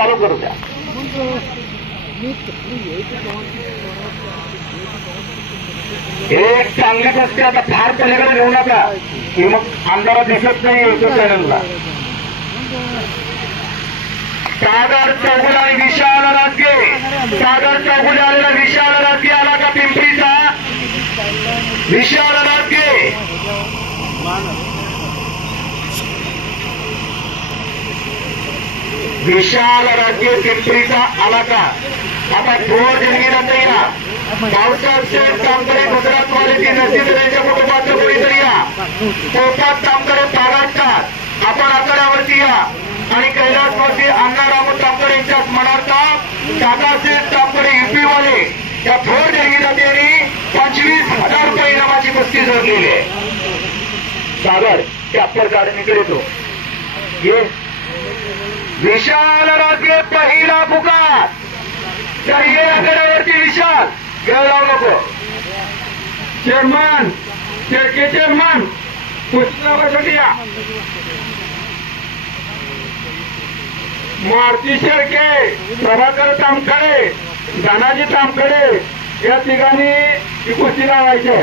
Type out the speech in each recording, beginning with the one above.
चालू करू द्या. एक चांगली गोष्ट आता फार पलीकडे घेऊ नका की मग अंधारात दिसत नाही युट्यूब चॅनलला. सागर चौगुले आणि विशाल राजगे, सागर चौगुले आलेला विशाल राजगे आला का पिंपरीचा? विशाल राजगे विशाल राजगे पिंपरीचा आला का? आता थोर जनगीला येईना पावसाचे कामकडे गुजरात वाले नसीब त्यांच्या कुटुंबाचं कोणीतरी या पोटात कामकडे पागाडतात. आपण आकड्यावरती या आणि कैलासवासी अण्णा रामू तांबडे यांच्या स्मरणार्थ दादासाहेब तांबडे युपी वाले या थोर जनगीला त्यांनी 25,000 रुपये इनामाची कुस्ती जोडलेली आहे. सागर ते अप्पर काढणीकडे तो ये विशाल राजगे पहिला पुकार. तर ये आकड्यावरती विशाल वेळ लावू नको. चेअरमन चेअरमन पुस्तकासाठी या. मारुती शेळके, प्रभाकर तामकडे, दानाजी तामकडे या ठिकाणी ही कुस्ती लावायची.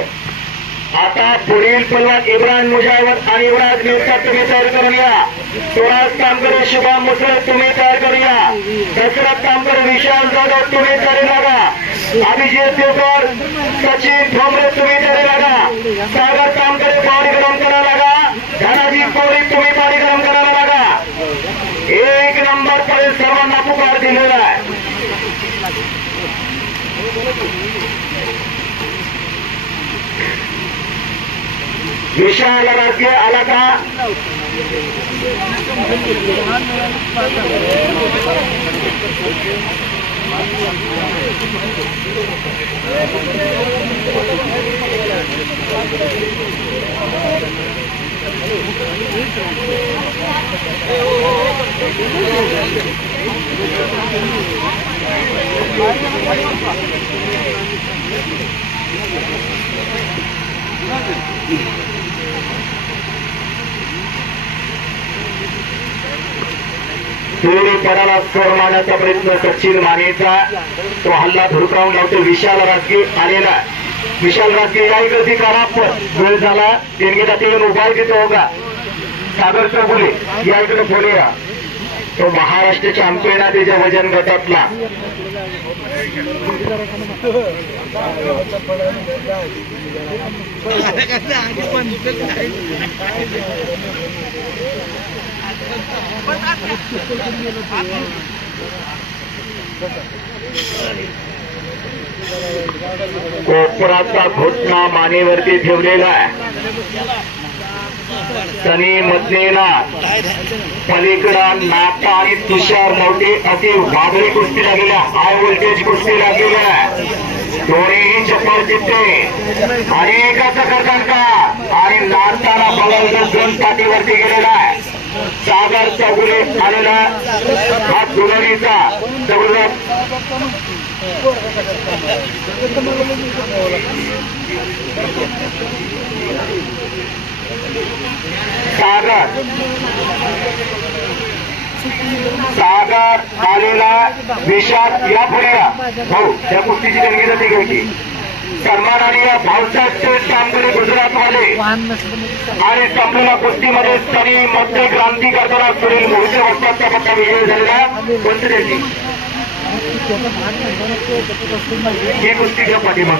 आता पुढील पलवान इब्राहिम मुजावर आणि युवराज मिर्झा तुम्ही तयार करून या. सुराज तामकडे, शुभम मुसळे तुम्ही तयार करून या. दशरथ तामकडे, विशाल जाधव तुम्ही तयारी लागा. अभिजित देवकर, सचिन ठोंबरे तुम्ही तयारी लागा. सागर तामकडे पाणी गरम करायला लागा. धनाजी कोळी तुम्ही पाणी गरम करायला लागा. 1 नंबर पर्यंत सर्वांना पुकार दिलेला आहे. विशाल राजगे आला का? पडाला स्वर मारण्याचा प्रयत्न सचिन मानेचा, तो हल्ला धुडकावून लावतो. विशाल राजगे आलेला. विशाल राजगे या इकडे करा, वेळ झाला. देणगीचा तीन उपाय देतो होगा. सागर चौगुले या इकडे पुढे या. तो महाराष्ट्र चॅम्पियन आहे त्याच्या वजन गटातला. कोपराचा घोटणा मानेवरती ठेवलेला आहे. सनी मधलेला पलीकडा नाता आणि तुषार मोठे अति वादळी कुस्ती लागलेल्या, हाय व्होल्टेज कुस्ती लागलेल्या आहे. दोन्ही चप्पल जिंकते अनेकाचा करताना आणि नाचताना बघायला 2 पाठीवरती गेलेला आहे. सागर चौगुले आलेला हा दुलणीचा चौगुले सागर आलेला विशाल या पुढे या भाऊ. त्या कुस्तीची देणगी जाते घ्यायची. सलमान आणि भाऊसाहेब तांबडे गुजरातवाले आणि संपूर्ण कुस्तीमध्ये सनी मध्ये क्रांती करताना सुनील मोहिते वस्तादचा पट्टा विजय झालेला. कोणती त्यांची ही कुस्ती घ्या पाठीमाग.